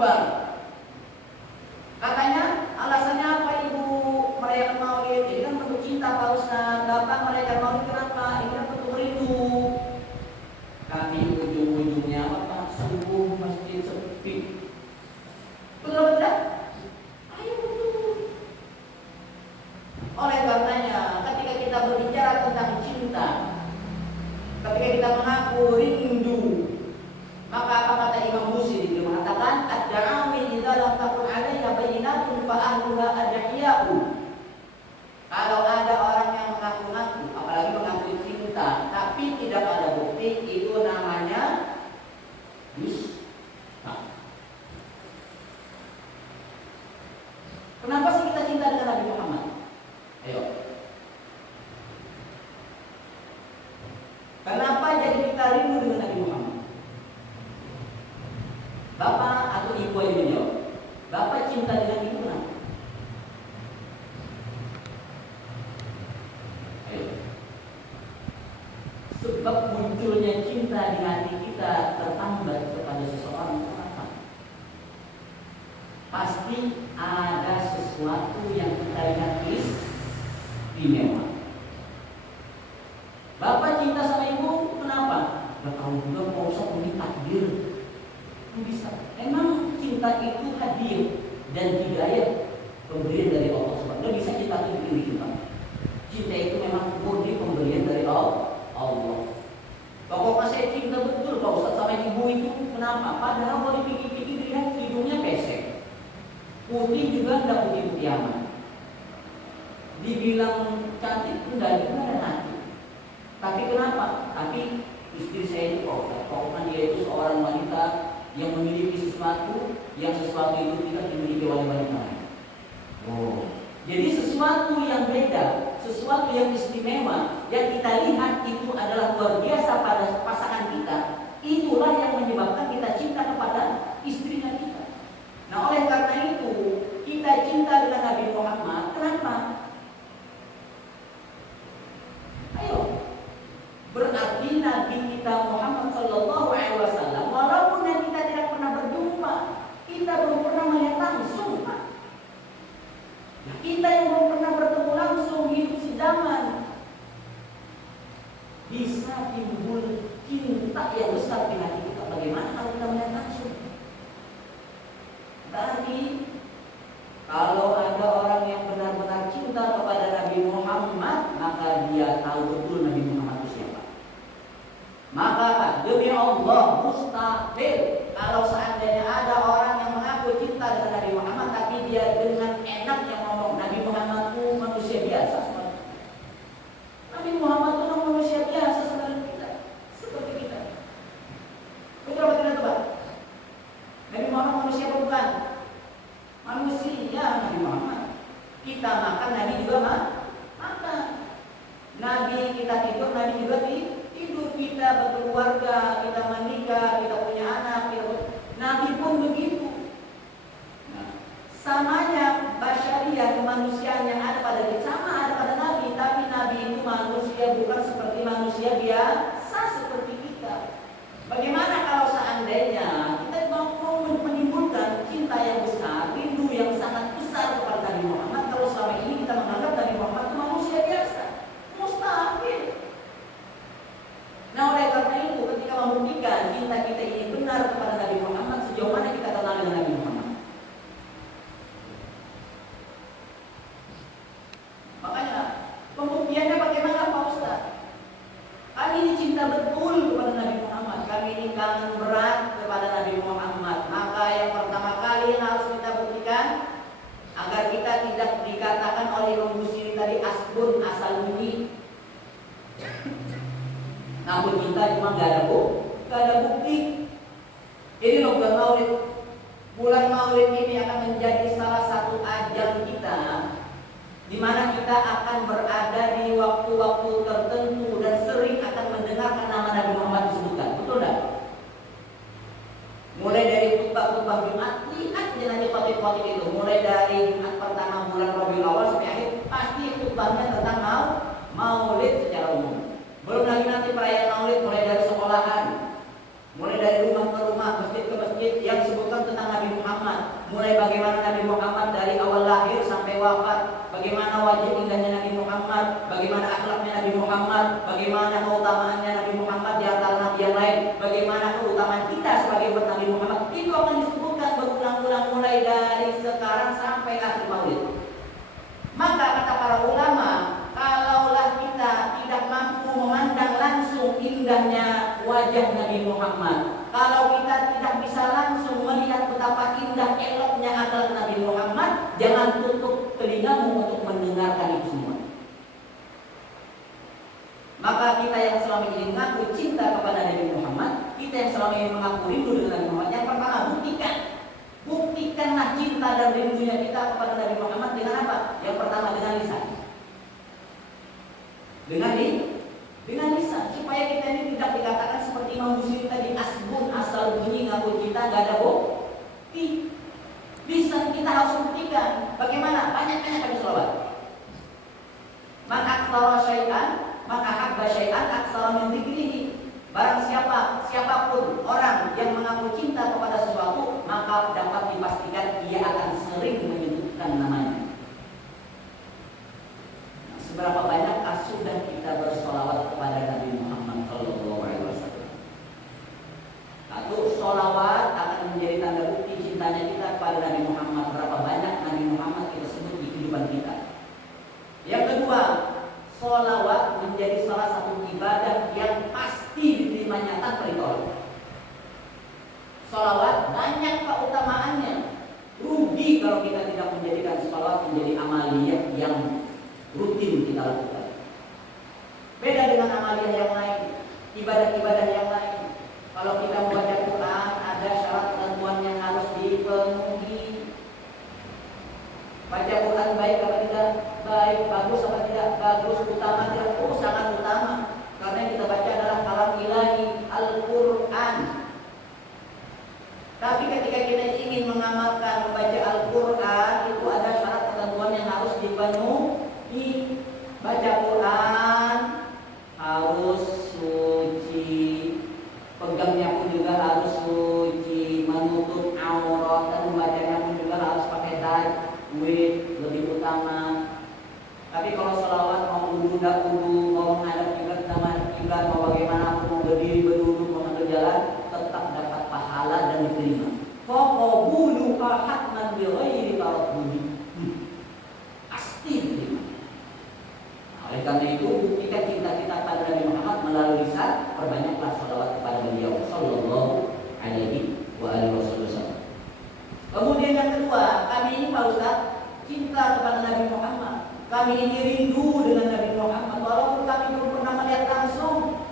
bubar. Katanya alasannya apa ibu merayakan Maulid? Ini kan bentuk cinta Pak Ustaz. Bapak merayakan Maulid kenapa? Ini kan bentuk rindu. Tapi ujung-ujungnya apa? Subuh masjid sepi. Betul-betul? Ayo betul. Oleh karenanya, ketika kita berbicara tentang cinta, ketika kita mengaku rindu, maka apa kata Imam Busiri? Dia mengatakan ad-da'ami idza lam takun 'alayya bayyinatun fa ahluha adhiya'u. Kalau ada orang yang mengaku-ngaku, apalagi mengaku cinta, tapi tidak ada bukti, itu namanya dusta. Kenapa sih kita cinta dengan Nabi Muhammad? Ayo. Kenapa jadi kita rindu dengan Nabi Muhammad? Bapak atau ibu yang menjawab. Bapak cinta dengan ibu kenapa? Ayo. Sebab munculnya cinta di hati kita tertambat kepada seseorang kenapa? Pasti ada sesuatu yang kita lihat istimewa. Bapak cinta sama ibu kenapa? Gak tahu juga Pak Ustaz ini takdir. Bisa. Emang cinta itu hadiah dan hidayah pemberian dari Allah SWT. Gak bisa kita pilih kita. Cinta itu memang murni pemberian dari Allah. Pokoknya saya cinta betul Pak Ustaz sama ibu itu kenapa? Padahal kalau dipikir-pikir lihat hidungnya pesek, putih juga tidak putih-putih amat. Dibilang cantik pun tidak ada hati. Tapi kenapa? Tapi istri saya itu Pak Ustaz, pokoknya dia itu seorang wanita yang memiliki sesuatu yang sesuatu itu tidak dimiliki oleh wanita lain. Jadi sesuatu yang beda, sesuatu yang istimewa yang kita lihat itu adalah luar biasa pada pasangan kita. Itulah yang menyebabkan kita cinta kepada istrinya kita. Nah oleh karena itu kita cinta dengan Nabi Muhammad. Kenapa? Ayo. Berarti Nabi kita Muhammad Sallallahu Alaihi Wasallam, walaupun kita tidak pernah berjumpa, kita belum pernah melihat langsung, Pak. Nah, kita yang belum pernah bertemu langsung hidup sejaman, bisa timbul cinta yang besar di hati kita. Bagaimana kalau kita melihat langsung? Berarti kalau ada orang yang benar-benar cinta kepada Nabi Muhammad, maka dia tahu betul Nabi Muhammad itu siapa. Maka demi Allah mustahil kalau seandainya ada orang yang mengaku cinta dengan Nabi Muhammad, tapi dia dengan enaknya ngomong Nabi Muhammad itu manusia biasa. Nabi Muhammad itu manusia biasa seperti kita. Betul atau tidak coba? Nabi Muhammad manusia apa bukan? Manusia Nabi Muhammad. Kita makan, Nabi juga makan. Nabi kita tidur, Nabi juga tidur. Kita berkeluarga, kita menikah, kita punya anak, Nabi pun begitu. Nah, samanya basyariah kemanusiaan yang ada pada kita sama ada pada Nabi, tapi Nabi itu manusia bukan seperti manusia biasa seperti kita. Bagaimana kalau seandainya kita mau menimbulkan cinta yang besar, rindu yang sangat besar kepada Nabi Muhammad, kalau selama ini kita menganggap Nabi Muhammad itu manusia biasa? Mustahil. Nah oleh karena itu ketika membuktikan cinta kita ini benar kepada Nabi Muhammad, sejauh mana kita kenal dengan Nabi Muhammad? Makanya pembuktiannya bagaimana Pak Ustaz? Kami ini cinta betul kepada Nabi Muhammad, kami ini kangen berat kepada Nabi Muhammad. Maka yang pertama kali yang harus kita buktikan agar kita tidak dikatakan oleh Imam Busiri tadi asbun asal bunyi. Namun kita cuma gak ada bukti. Ini loh bulan Maulid. Bulan Maulid ini akan menjadi salah satu ajang kita, di mana kita akan berada di waktu-waktu tertentu dan sering akan mendengarkan nama Nabi Muhammad disebutkan. Betul tidak? Mulai dari khutbah Jumat, lihat aja nanti khotib-khotib itu. Mulai dari Jumat pertama bulan Rabiul Awal sampai akhir, pasti khutbahnya tentang Maulid secara umum. Belum lagi nanti perayaan Maulid mulai dari sekolahan, mulai dari rumah ke rumah, masjid ke masjid yang disebutkan tentang Nabi Muhammad. mulai bagaimana Nabi Muhammad dari awal lahir sampai wafat, bagaimana wajah indahnya Nabi Muhammad, bagaimana akhlaknya Nabi Muhammad, bagaimana keutamaannya Nabi Muhammad di antara nabi yang lain, bagaimana keutamaan kita sebagai umat Nabi Muhammad, itu akan disebutkan berulang-ulang mulai dari sekarang sampai akhir maulid. Maka kata para ulama, kalaulah kita tidak mampu memandang langsung indahnya wajah Nabi Muhammad, kalau kita tidak bisa langsung melihat betapa indah eloknya akhlak Nabi Muhammad, jangan tutup telingamu untuk mendengarkan itu semua. Maka kita yang selama ini mengaku cinta kepada Nabi Muhammad, kita yang selama ini mengaku rindu dengan Nabi Muhammad, yang pertama buktikanlah cinta dan rindunya kita kepada Nabi Muhammad dengan apa? Yang pertama dengan lisan. Dengan lisan, supaya kita ini tidak dikatakan seperti Imam Busiri tadi, asbun asal bunyi ngaku cinta gak ada bukti. Lisan kita harus buktikan. Bagaimana? Banyak-banyak kami selawat. Man aktsara syai'an, maka habba syai'an aktsara min dzikrihi. Barang siapapun orang yang mengaku cinta kepada sesuatu, maka dapat dipastikan ia akan sering menyebutkan namanya. Seberapa banyakkah sudah kita bersolawat kepada Nabi Muhammad SAW? Satu, solawat akan menjadi tanda bukti cintanya kita kepada Nabi Muhammad. Berapa banyak Nabi Muhammad kita sebut di kehidupan kita. Yang kedua, solawat menjadi salah satu ibadah yang pasti diterimanya tanpa ditolak. Solawat banyak keutamaannya. Rugi kalau kita tidak menjadikan solawat menjadi amaliyah yang rutin kita lakukan. Beda dengan amaliyah yang lain, ibadah-ibadah yang lain. Kalau kita membaca Quran, ada syarat ketentuan yang harus dipenuhi. Baca Quran baik apa tidak? Baik, bagus apa tidak? Bagus, utama tidak? Oh, sangat utama. Karena yang kita baca adalah kalam ilahi, Al-Quran. Tapi ketika kita ingin mengamalkan membaca Al-Quran, itu ada syarat ketentuan yang harus dipenuhi. Baca Quran harus suci, pegangnya pun juga harus suci, menutup aurat, dan membacanya pun juga harus pakai tajwid, lebih utama. Tapi kalau selawat mau wudhu, tidak wudhu, mau menghadap kiblat, menghadap kiblat, mau bagaimanapun, mau berdiri, berduduk, mau berjalan, tetap dapat pahala dan diterima. Faqabulu hatman bi ghairi taraddud. Pasti diterima. Oleh karena itu, buktikan cinta kita pada Nabi Muhammad melalui lisan, perbanyaklah salawat kepada beliau sallallahu alaihi wasallam. Kemudian yang kedua, kami ini Pak Ustaz cinta kepada Nabi Muhammad. Kami ini rindu dengan Nabi Muhammad walaupun kami belum pernah melihat langsung.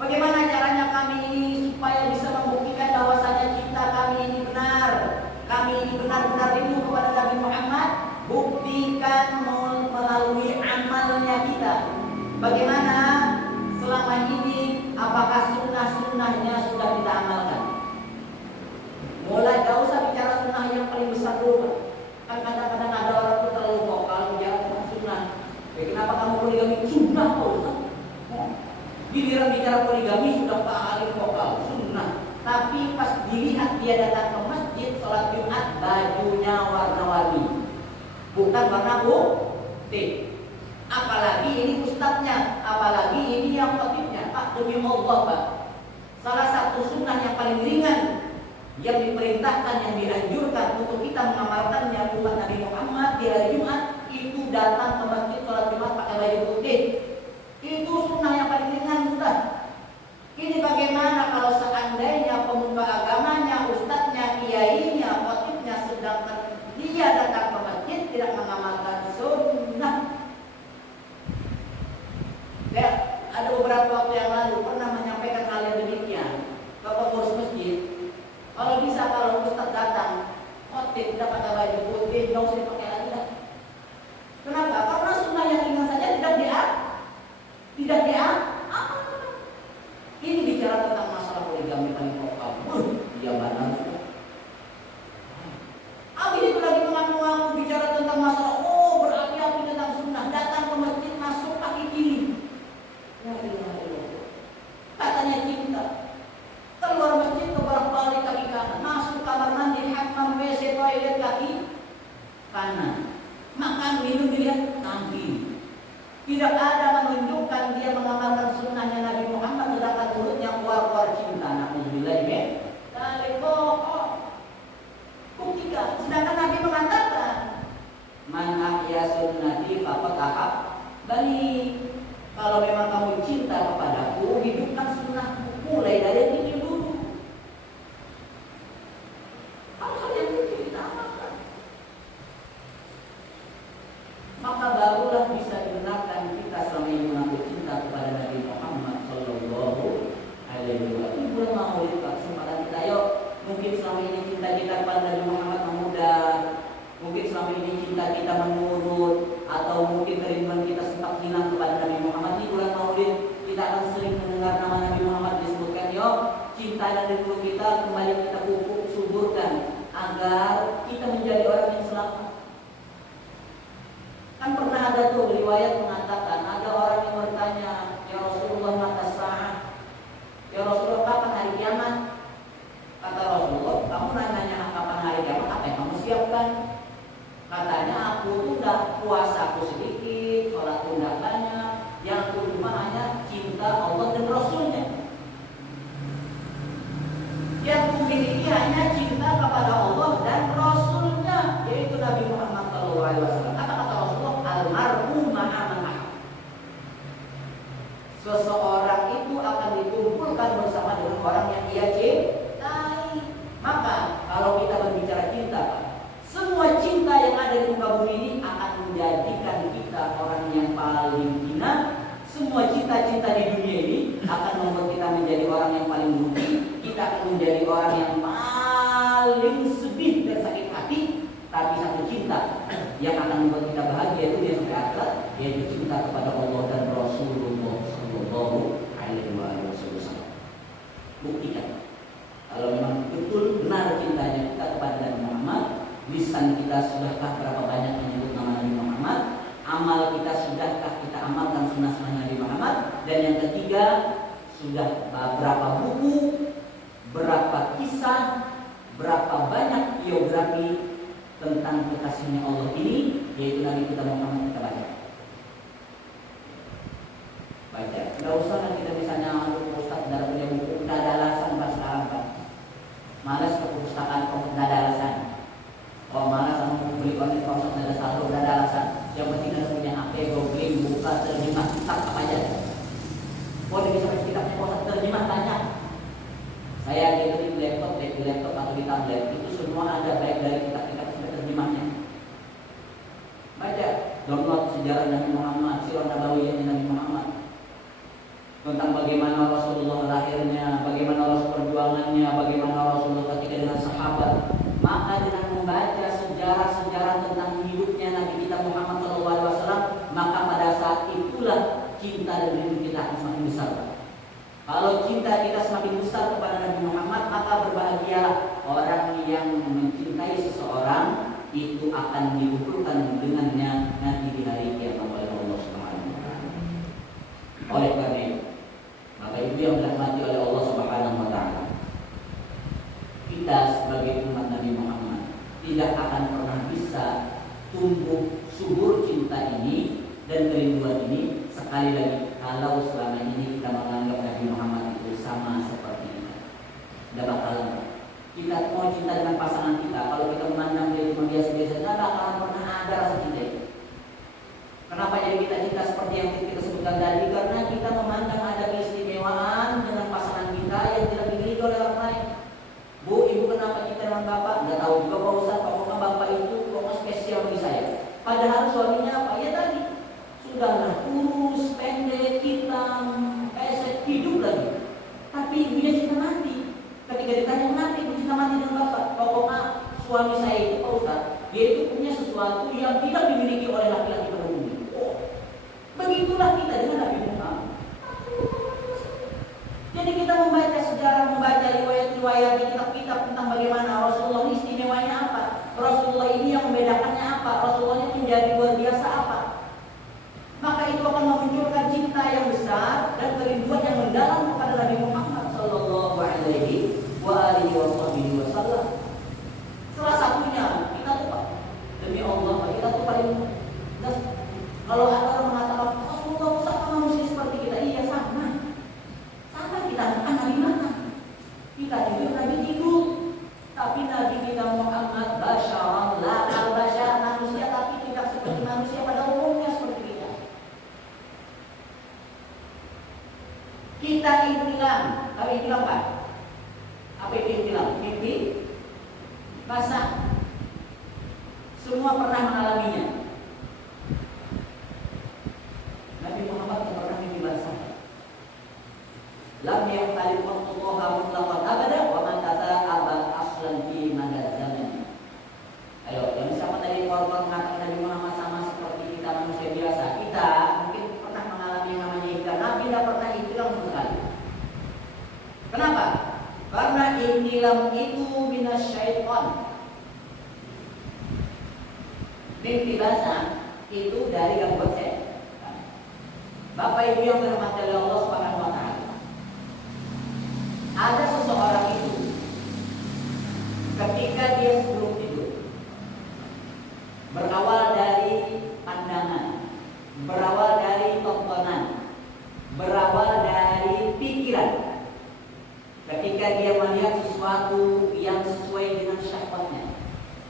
Bagaimana caranya kami ini supaya bisa membuktikan bahwasanya cinta kami ini benar? Kami ini benar-benar rindu kepada Nabi Muhammad. Buktikan melalui amalnya kita. Bagaimana selama ini, apakah sunnah-sunnahnya sudah kita amalkan? Mulai gak usah bicara sunnah yang paling besar dulu. Kan kadang-kadang ada orang itu terlalu vokal bicara tentang sunnah. Kenapa kamu poligami? Sunnah kok Ustaz. Giliran bicara poligami sudah Pak Halim vokal sunnah. Tapi pas dilihat dia datang ke masjid sholat Jumat, bajunya warna-warni, bukan warna putih. Apalagi ini ustadznya, apalagi ini yang khotibnya. Pak, demi Allah Pak, salah satu sunnah yang paling ringan yang diperintahkan, yang dianjurkan untuk kita mengamalkannya umat Nabi Muhammad di hari Jumat, itu datang ke masjid sholat Jumat pakai baju putih. Itu sunnah yang paling ringan sudah. Ini bagaimana kalau seandainya pemuka agamanya, ustadznya, kiainya, khotibnya, sedangkan dia datang ke masjid tidak mengamalkan sunnah. Ya, ada beberapa waktu yang lalu pernah menyampaikan hal yang demikian ke pengurus masjid. Kalau bisa, kalau ustadz datang, khotib tidak pakai baju putih, nggak usah dipakai lagi dah. Kenapa? Karena sunnah yang ringan saja tidak Ini bicara tentang masalah poligami paling pokok. Dia benar sudah. Abis itu lagi mengaku-ngaku bicara tentang masalah. Oh, berarti aku tentang sunnah. Datang ke masjid, masuk kaki kiri. Ya Allah. Katanya cinta. Keluar masjid ke bolak-balik kaki kanan. Masuk kamar mandi, hammam, WC, toilet, dan rindu kita kembali kita pupuk, suburkan agar kita menjadi orang yang selamat. Kan pernah ada tuh riwayat mengatakan ada orang yang bertanya, ya Rasulullah mata sa'ah, ya Rasulullah kapan hari kiamat? Kata Rasulullah, kamu nanya kapan hari kiamat, apa yang kamu siapkan? Katanya aku tuh udah puasa aku sedikit, sholat udah banyak, yang aku cuma hanya cinta Allah dan Rasulnya. Yang kumiliki hanya cinta kepada Allah dan Rasulnya, yaitu Nabi Muhammad SAW. Kata Rasulullah, almarhum ma'amanah. Seseorang itu akan dikumpulkan bersama dengan orang yang ia cintai. Maka kalau kita berbicara cinta, semua cinta yang ada di muka bumi ini akan menjadikan kita orang yang paling hina. Semua cinta-cinta di dunia ini akan membuat kita menjadi orang yang paling rugi. Kita akan menjadi orang yang paling sedih dan sakit hati. Tapi satu cinta yang akan membuat kita bahagia itu dia sampai akhirat, yaitu cinta kepada Allah dan Rasulullah Sallallahu Alaihi Wasallam. Buktikan kalau memang betul benar cintanya kita kepada Nabi Muhammad. Lisan kita sudahkah berapa banyak menyebut nama Nabi Muhammad? Amal kita sudahkah kita amalkan sunnah-sunnah Nabi Muhammad? Dan yang ketiga, sudah berapa buku, berapa kisah, berapa banyak biografi tentang kekasihnya Allah ini, yaitu Nabi kita Muhammad, kita baca. Baca. Tidak usah lah kita misalnya Ustaz dalam punya buku, tidak ada alasan Pak sekarang Pak. Malas ke perpustakaan kok tidak ada alasan. Oh malas sama beli online kok tidak ada saldo, tidak ada alasan. Yang penting ada punya HP, googling, buka, terjemah kitab apa aja. Oh dia bisa baca kitabnya kok terjemah tanya. Saya di laptop atau di tablet itu semua ada, baik dari kitab-kitab sampai terjemahnya. Baca, download sejarah Nabi Muhammad, sirah nabawiyah Nabi Muhammad, tentang bagaimana Rasulullah lahirnya, bagaimana Rasul perjuangannya, bagaimana Rasulullah ketika dengan sahabat. Maka dengan membaca sejarah-sejarah tentang hidupnya Nabi kita Muhammad SAW, maka pada saat itulah cinta dan rindu kita akan semakin besar. Kalau cinta kita semakin besar kepada Nabi Muhammad, maka berbahagialah orang yang mencintai seseorang, itu akan dikumpulkan dengannya nanti di hari kiamat oleh Allah Subhanahu wa taala. Oleh karena itu, maka itu yang dirahmati oleh Allah Subhanahu wa taala. Kita sebagai umat Nabi Muhammad tidak akan pernah bisa tumbuh subur cinta ini dan kerinduan ini sekali lagi kalau selama ini kita menganggap Nabi Muhammad itu sama seperti kita. Tidak bakalan. Kita mau cinta dengan pasangan kita, kalau kita memandang dia cuma biasa-biasa, tidak bakalan pernah ada rasa cinta itu. Kenapa jadi kita cinta seperti yang kita sebutkan tadi? Karena kita memandang ada keistimewaan dengan pasangan kita yang tidak dimiliki oleh orang lain. Bu, ibu kenapa kita dengan bapak? Tidak tahu juga Pak Ustaz, pokoknya bapak itu pokoknya spesial bagi saya. Padahal suaminya apa? Ya tadi sudahlah kurus, pendek, hitam, pesek, hidup lagi. Tapi ibunya cinta mati. Ketika ditanya mati, ibu cinta mati dengan bapak. Pokoknya suami saya itu Pak Ustaz, dia itu punya sesuatu yang tidak dimiliki oleh laki-laki pada umumnya. Oh, begitulah kita dengan Nabi Muhammad. Jadi kita membaca sejarah, membaca riwayat-riwayat di kitab-kitab tentang bagaimana Rasulullah ini istimewanya apa, Rasulullah ini yang membedakannya apa, Rasulullah ini menjadi luar biasa apa. Maka itu akan memunculkan cinta yang besar dan kerinduan yang mendalam kepada Nabi Muhammad Sallallahu Alaihi Wasallam. Salah satunya kita tuh Pak, demi Allah kita tuh paling kalau ada orang mengatakan Rasulullah sama manusia seperti kita, iya sama. Kita anak Nabi mana? Kita tidur, Nabi tidur. Tapi Nabi kita Muhammad basyaran la al-basyar, manusia tapi tidak seperti manusia pada umumnya seperti kita. Kita ihtilam, kami ihtilam Pak. Apa itu ihtilam? Mimpi basah. Semua pernah mengalaminya. Nabi Muhammad tidak pernah mimpi basah. Lam yaqtalib Allah mutlaqan abada wa man tata'aba aslan fi madad zaman. Ayo, yang siapa tadi korban mengatakan Nabi Muhammad sama seperti kita manusia biasa. Kita mungkin pernah mengalami yang namanya ihtilam. Nabi tidak pernah ihtilam sama sekali. Kenapa? Karena ihtilam itu minasyaiton. Mimpi basah itu dari gangguan setan. Bapak Ibu yang dirahmati oleh Allah Subhanahu wa taala. Ada seseorang itu ketika dia sebelum tidur berawal dari pandangan, berawal dari tontonan, berawal dari pikiran. Ketika dia melihat sesuatu yang sesuai dengan syahwatnya,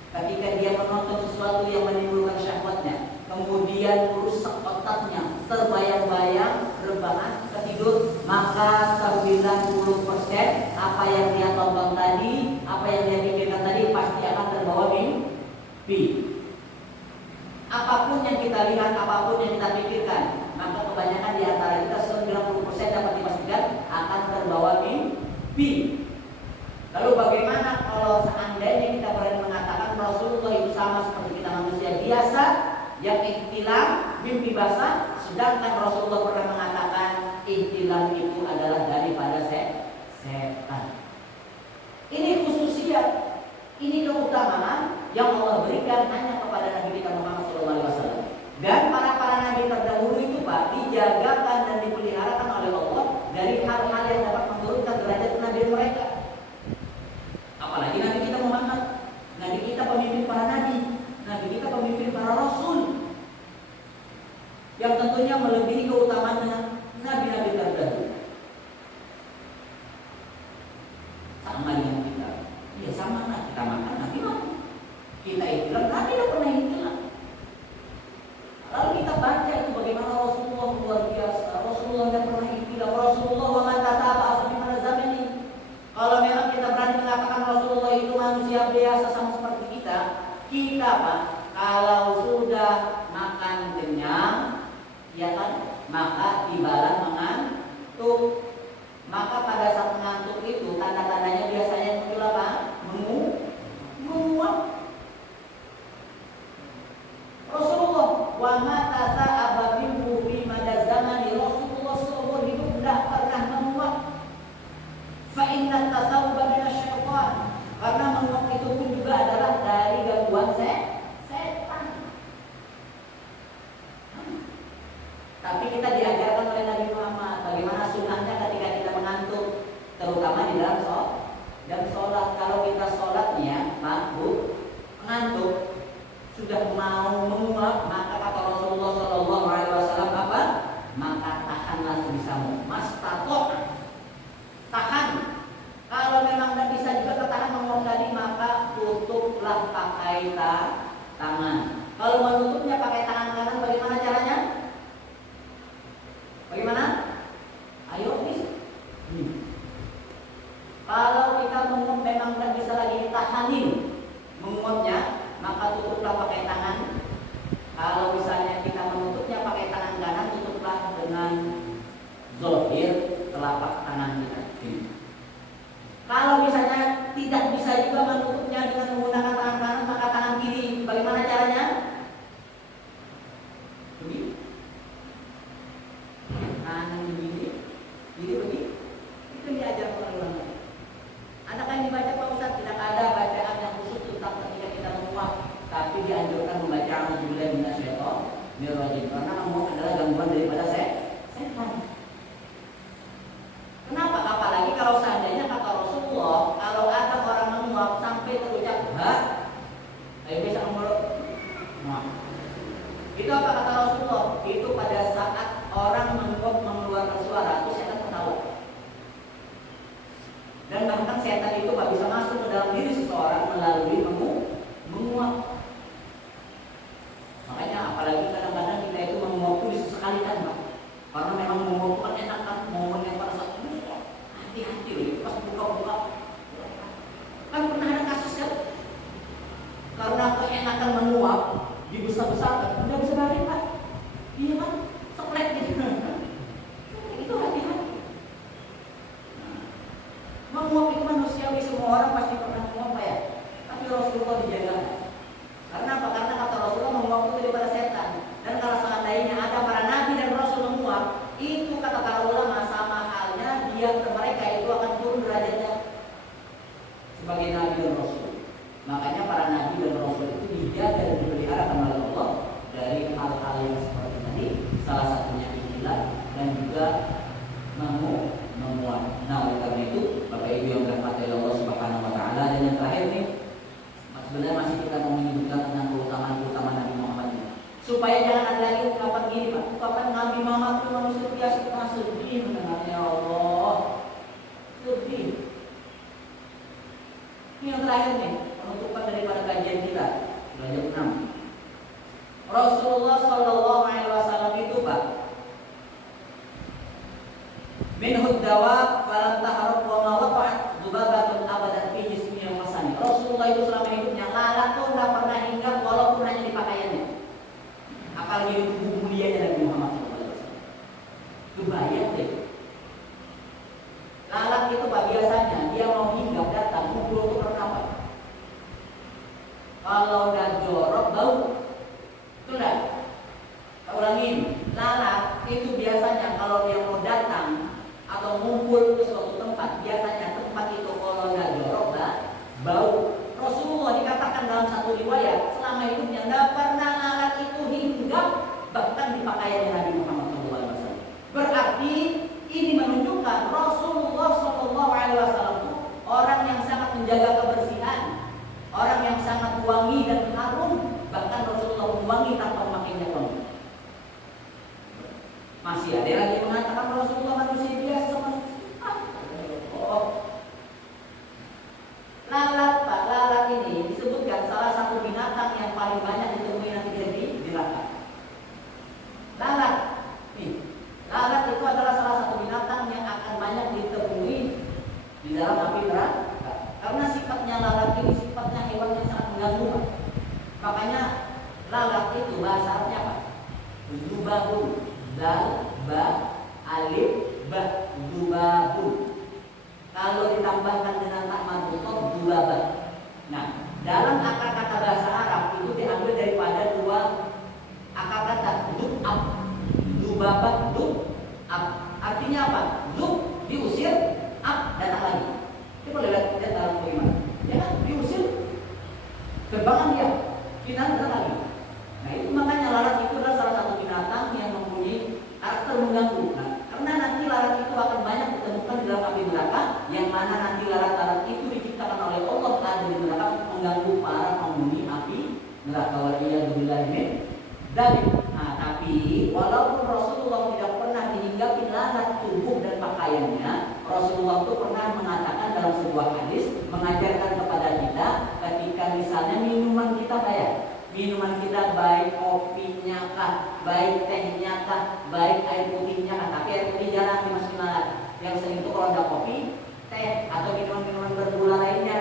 ketika dia menonton sesuatu yang menimbulkan syahwatnya, kemudian rusak otaknya, terbayang-bayang, rebahan, ketidur, maka 90% apa yang dia tonton tadi, apa yang dia pikirkan tadi pasti akan terbawa mimpi. Apapun yang kita lihat, apapun yang kita pikirkan, maka kebanyakan di antara kita 90% dapat dipastikan akan terbawa mimpi. Lalu bagaimana kalau seandainya kita berani mengatakan Rasulullah itu sama seperti kita manusia biasa yang ihtilam, mimpi basah, sedangkan Rasulullah pernah mengatakan ihtilam itu adalah daripada setan. Ini khususiyat, ini keutamaan yang Allah berikan hanya kepada Nabi kita Muhammad SAW. Dan para nabi terdahulu itu Pak dijagakan dan dipeliharakan oleh Allah dari hal-hal yang dapat menurunkan derajat Nabi mereka. Apalagi Nabi kita Muhammad, Nabi kita pemimpin para nabi, Nabi kita pemimpin para rasul, yang tentunya melebihi keutamaan nabi-nabi terdahulu. Sama dengan kita, ya sama lah, kita makan Nabi makan, kita ihtilam Nabi tidak pernah ihtilam. Lalu kita baca itu bagaimana Rasulullah luar biasa, Rasulullah tidak pernah ihtilam, Rasulullah wa man tataba asmi mana zaman ini. Kalau memang kita berani mengatakan Rasulullah itu manusia biasa sama seperti kita Pak, kalau sudah makan kenyang, ya kan, maka tibalah mengantuk. Maka pada saat mengantuk itu tanda-tandanya biasanya muncul apa? Menguap. Rasulullah wa mata sa'aba minhu fi mada zamani, Rasulullah seumur hidup tidak pernah menguap. Fa inna tasawuba minasyaitan, karena menguap itu pun juga adalah dari gangguan setan. Tapi kita diajarkan oleh Nabi Muhammad bagaimana sunnahnya ketika kita mengantuk, terutama di dalam sholat. Kalau kita sholatnya mabuk, mengantuk, sudah mau menguap, maka kata Rasulullah SAW apa? Maka tahanlah sebisamu, mastatok, tahan. Kalau memang tidak bisa juga ketahan menguap tadi, maka tutuplah pakai tangan. Kalau menutupnya pakai tangan kanan, bagaimana caranya? Bagaimana? Ayo please. Kalau kita menguap memang tidak bisa lagi ditahanin menguapnya, maka tutuplah pakai tangan. Kalau misalnya kita menutupnya pakai tangan kanan, tutuplah dengan zohir telapak tangan kita. Kalau misalnya tidak bisa juga menutupnya dengan menggunakan tangan kanan, maka tangan kiri. Bagaimana caranya? Begini. Kanan begini, kiri begini. Itu diajar oleh ulama. Ada kan dibaca Pak Ustaz, tidak ada bacaan yang khusus tentang ketika kita menguap, tapi dianjurkan membaca A'udzubillahi minasyaitonir rajim, karena menguap adalah gangguan daripada setan. Kenapa? Apalagi kalau seandainya kata Rasulullah, kalau ada orang menguap sampai terucap bisa menguap. Itu apa kata Rasulullah? Itu pada saat orang menguap mengeluarkan suara, itu setan ketawa. Dan bahkan setan itu tak bisa masuk ke dalam diri seseorang melalui menguap. Makanya apalagi kadang-kadang kita itu menguap itu sesekali kan Pak. Karena memang menguap itu kan enak kan, momen yang pada saat hati-hati loh, pas buka-buka. Kan pernah ada kasus kan? Karena keenakan menguap, dibesar-besarkan, tidak bisa balik Pak. Iya kan? Seplek gitu. Itu hati-hati. Menguap itu manusiawi, semua orang pasti pernah menguap ya. Tapi Rasulullah dijaga. Karena apa? Karena kata Rasulullah menguap itu daripada setan. Dan kalau seandainya ada para nabi dan rasul menguap, itu kata para ulama sama halnya dia ke mereka itu akan turun derajatnya dalam api neraka. Karena sifatnya lalat ini sifatnya hewan yang sangat mengganggu. Makanya lalat itu bahasa Arabnya apa? Dzubabun. Dal, ba, alif, ba, dzubabun. Kalau ditambahkan dengan tak madhuf dzubabah. Nah, dalam akar kata bahasa Arab itu diambil daripada dua akar kata dzubab. Dzubabah, dzubab. Artinya apa? Dzub diusir, ab datang lagi. Kita boleh lihat dalam bagaimana. Ya kan? Diusir, terbangan dia, kita datang lagi. Nah itu makanya lalat itu adalah salah satu binatang yang mempunyai karakter mengganggu. Nah, karena nanti lalat itu akan banyak ditemukan di dalam api neraka, yang mana nanti lalat-lalat itu diciptakan oleh Allah ada di neraka mengganggu para penghuni api neraka. Waliyadzubillah min dzalik. Nah tapi walaupun Rasulullah tidak pernah meninggalkan lalat tubuh dan pakaiannya, Rasulullah itu pernah mengatakan dalam sebuah hadis, mengajarkan kepada kita ketika misalnya minuman kita minuman kita baik kopinya kah, baik tehnya kah, baik air putihnya kah, tapi air putih jarang dimasukin lalat. Yang sering itu kalau ada kopi, teh atau minuman-minuman bergula lainnya.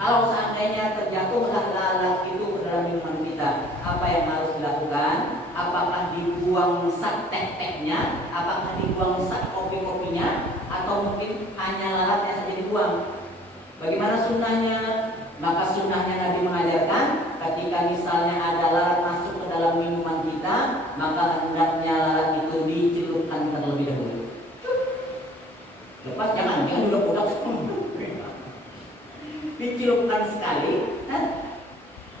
Kalau seandainya terjatuhlah lalat itu ke dalam minuman kita, apa yang harus dilakukan? Apakah dibuang sak teh-tehnya, apakah dibuang sak kopi-kopinya, atau mungkin hanya lalatnya saja dibuang? Bagaimana sunnahnya? Maka sunnahnya Nabi mengajarkan ketika misalnya ada lalat masuk ke dalam minuman kita, maka hendaknya lalat itu dicelupkan terlebih dahulu. Lepas jangan udah pudak dicelupkan sekali,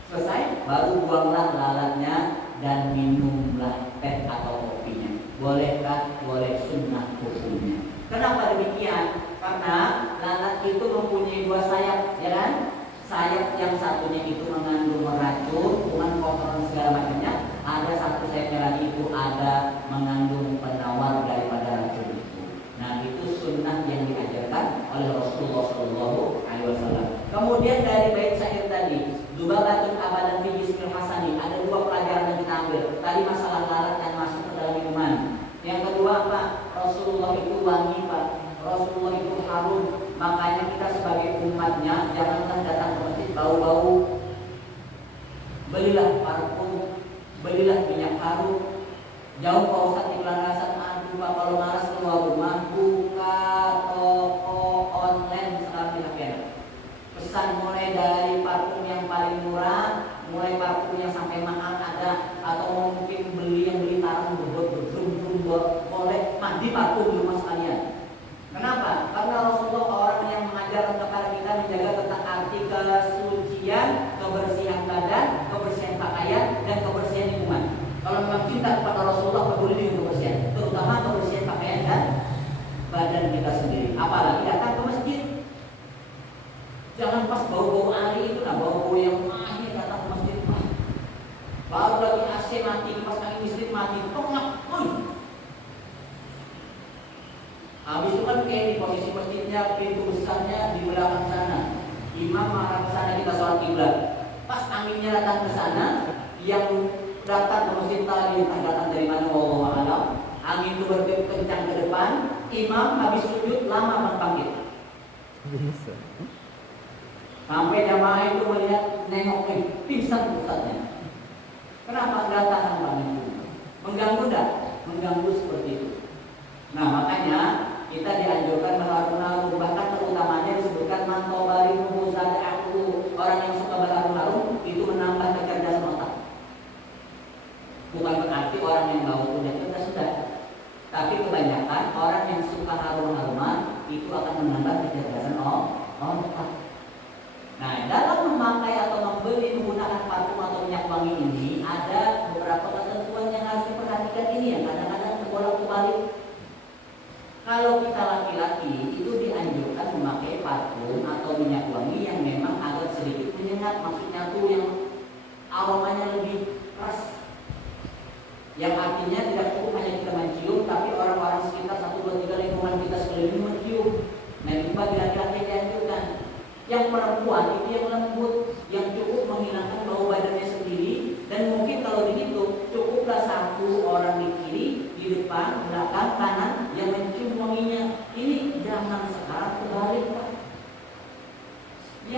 selesai, baru buanglah lalatnya dan minumlah teh atau kopinya. Bolehkah? Boleh, sunnah hukumnya. Kenapa demikian? Karena lalat itu mempunyai dua sayap, ya kan? Sayap yang satunya itu mengandung racun, kuman, kotoran segala macamnya. Ada satu sayapnya lagi itu ada mengandung penawar daripada racun itu. Nah itu sunnah yang diajarkan oleh Rasulullah SAW. Kemudian dari bait syair tadi, Dzubabatun abadan fi jismil hasani, ada dua pelajaran yang kita ambil. Tadi masalah lalat yang masuk ke dalam minuman. Yang kedua apa? Rasulullah itu wangi, Pak. Rasulullah itu harum. Makanya kita sebagai umatnya janganlah datang ke masjid bau-bau. Belilah parfum, belilah minyak harum. Jauh Pak Ustaz di Pelangasan, aduh Pak, kalau malas keluar rumah, buka toko online sekarang di HP. Pesan mulai dari parfum yang paling murah, mulai parfum yang sampai mahal ada, atau mungkin beli tarung berbrum boleh mandi parfum di rumah sekalian. Kenapa? Karena Rasulullah orang yang mengajarkan kepada kita menjaga tentang arti kesucian, kebersihan badan, kebersihan pakaian, dan kebersihan lingkungan. Kalau memang cinta kepada Rasulullah, peduli dengan kebersihan, terutama kebersihan pakaian dan badan kita sendiri. Apalagi datang ke masjid, jangan pas bau-bau ari itu, bau-bau yang mahir datang ke masjid. Baru lagi AC mati, pas angin listrik mati, pengap, habis itu kan kayak di posisi masjidnya, pintu besarnya di belakang sana. Imam mengarah ke sana, kita sholat kiblat. Pas anginnya datang ke sana, yang datang ke masjid tadi datang dari mana? Wallahu a'lam. Angin itu berkencang ke depan, imam habis sujud lama bangkit. Sampai jamaah itu melihat nengok pingsan ustaznya. Kenapa datang bang itu? Mengganggu enggak? Mengganggu seperti itu. Nah makanya kita dianjurkan berharum-harum, bahkan terutamanya disebutkan mantobari muzada'atu, orang yang suka berharum-harum itu menambah kecerdasan otak. Bukan berarti orang yang bau punya cerdas sudah, tapi kebanyakan orang yang suka harum-haruman itu akan menambah kecerdasan otak. Nah dalam memakai atau membeli menggunakan parfum atau minyak wangi ini ada beberapa ketentuan yang harus diperhatikan ini yang kadang-kadang terbolak-balik. Kalau kita laki-laki itu dianjurkan memakai parfum atau minyak wangi yang memang agak sedikit menyengat, maksudnya tuh yang aromanya lebih keras, yang artinya tidak cukup hanya kita mencium, tapi orang-orang sekitar 1, 2, 3 lingkungan kita sekeliling mencium. Nah itu bagi laki-laki dianjurkan. Yang perempuan itu yang lembut, yang cukup menghilangkan bau badannya sendiri, dan mungkin kalau begitu cukuplah satu orang di kiri, di depan, belakang, kanan yang mencium wanginya. Ini jangan sekarang kebalik.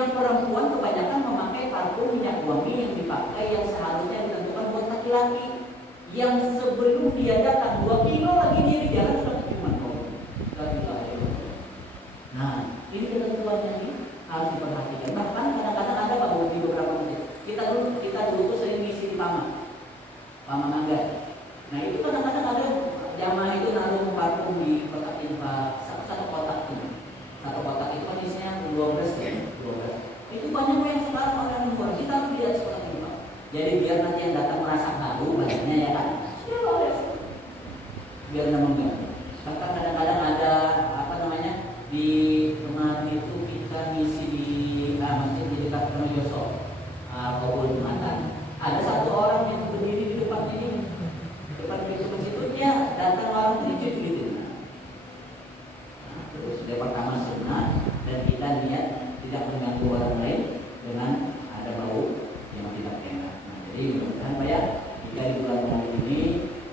Yang perempuan kebanyakan memakai parfum minyak wangi yang dipakai yang seharusnya ditentukan buat laki-laki. Yang sebelum dia datang 2 kilo lagi dia di jalan sudah keciuman kau. Nah, ini ketentuannya ini harus diperhatikan. Bahkan kadang-kadang ada Pak di beberapa masjid. Kita dulu tuh sering ngisi di Pama Mangga. Nah itu kadang-kadang ada jamaah itu naruh parfum di kotak infak satu kotak itu. Satu kotak itu kan isinya 12 ya, 12. Itu banyak yang sekarang orang yang buat kita tuh tidak seperti itu. Jadi biar nanti yang datang merasa haru badannya ya kan. Biar nggak mengganggu. Bahkan kadang-kadang ada apa namanya di kemarin itu kita ngisi di masjid di dekat Yoso, Kebun Matan. Ada satu orang yang berdiri di depan ini, depan pintu masjid itu dia datang orang tujuh gitu. Nah, terus dia pertama sunnah dan kita lihat tidak mengganggu orang lain dengan ada bau yang tidak enak. Nah, jadi mudah-mudahan Pak ya, kita di bulan Ramadan ini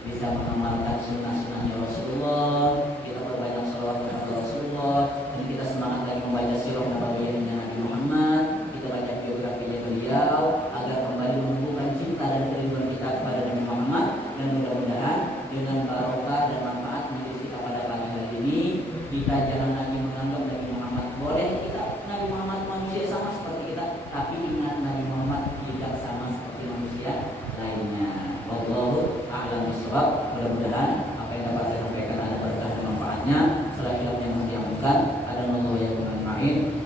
bisa mengamalkan sunnah-sunnahnya Rasulullah, kita berbanyak sholawat kepada Rasulullah, dan kita semangat lagi membaca sirah nabawiyahnya Nabi Muhammad, kita baca biografinya beliau agar kembali menumbuhkan cinta dan kerinduan kita kepada Nabi Muhammad, dan mudah-mudahan dengan barokah dan manfaat majelis kita pada pagi hari ini, kita jangan lagi menganggap Nabi Muhammad boleh kita Nabi Muhammad manusia sama seperti kita, tapi ingat Nabi Muhammad tidak sama seperti manusia lainnya. Wallahu a'lam bishawab. Mudah-mudahan apa yang dapat saya sampaikan ada berkah dan manfaatnya. Selagi yang diambilkan ada Allah yang bermanfaat.